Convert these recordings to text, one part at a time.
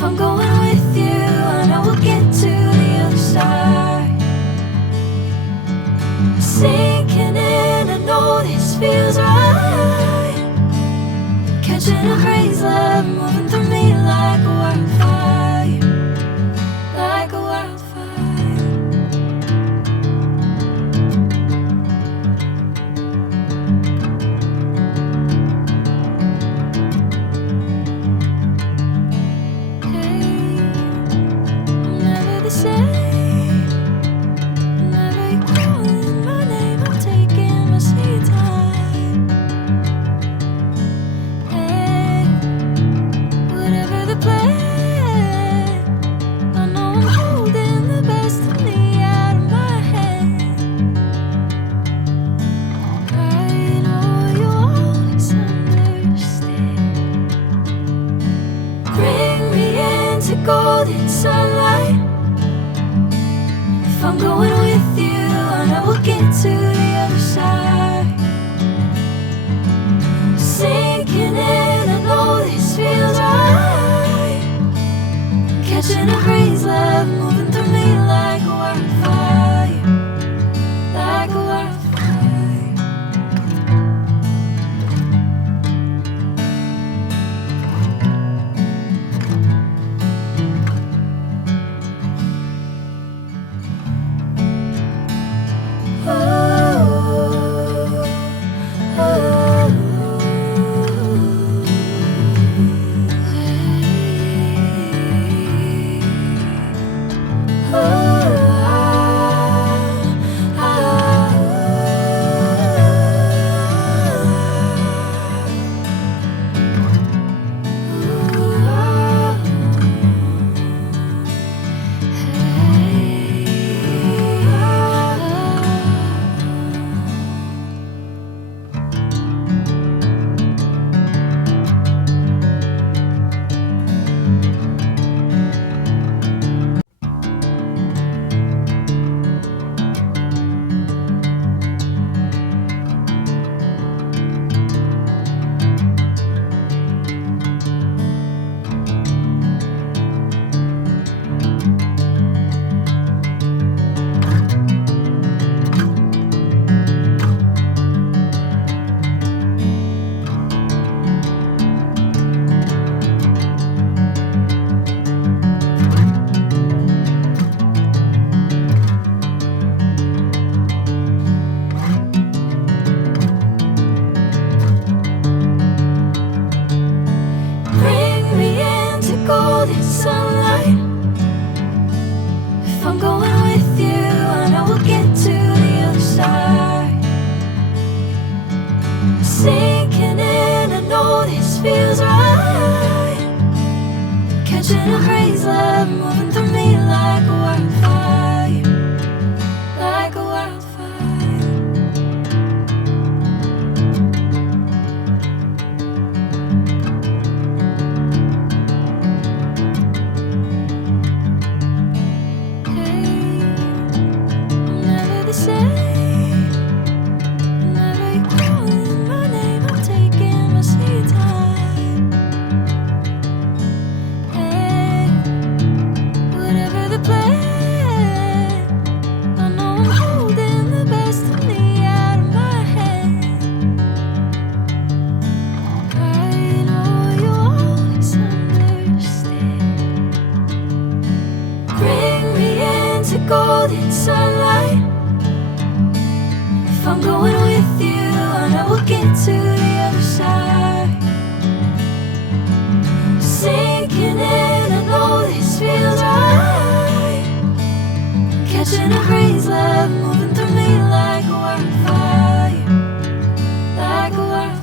If I'm going with you, I know we'll get to the other side. Sinking in, I know this feels right. Catching a crazy love, moving through me like a wildfire, like a wildfire. Hey, I'm never the same. Whenever you're calling my name, I'm taking my sweet time. Hey, whatever the plan, I know I'm holding the best of me out of my hand. I know you'll always understand. Bring me into golden sunlight. If I'm going with you, I know we'll get to the other side. Sinking in, I know this feels right. Catching a crazy love, moving through me like a wildfire, like a wildfire. Bring me into golden sunlight. If I'm going with you, I know we'll get to the other side. Sinking in, I know this feels right. Catching a crazy love, moving through me like a wildfire, like a wildfire. Hey, I'm never the same. Whenever you're calling my name, I'm taking my sweet time. Hey, whatever the plan, I know I'm holding the best of me out of my hand. I know you'll always understand. Bring me into golden sunlight. If I'm going with you, I know we'll get to the other side. Sinking in, I know this feels right. Catching a crazy love, moving through me like a wildfire, like a wildfire.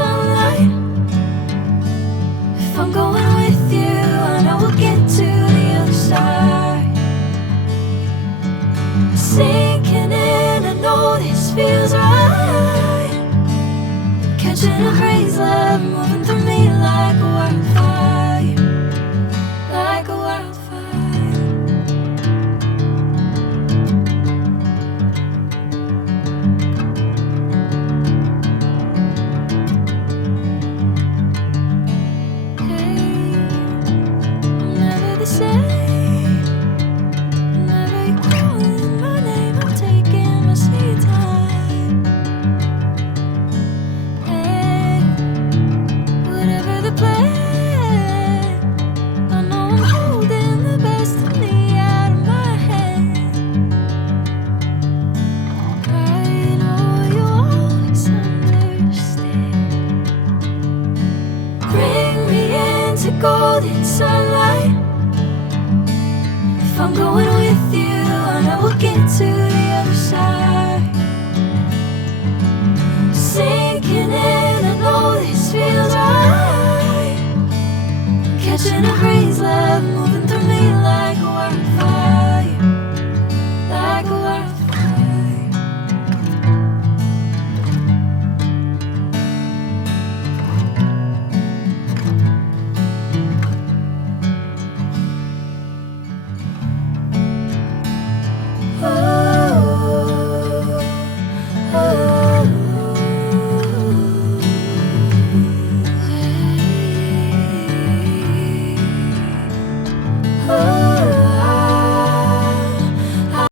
sunlight. If I'm going with you, I know we'll get to the other side. Sinking in, I know this feels right. Catching a breeze, love moving through me like a wildfire, like a wildfire. Hey, I'm never the same. Whenever you're calling my name, I'm taking my sweet time. Hey, whatever the plan, I know I'm holding the best of me out of my head. I know you always understand. Bring me into golden sun.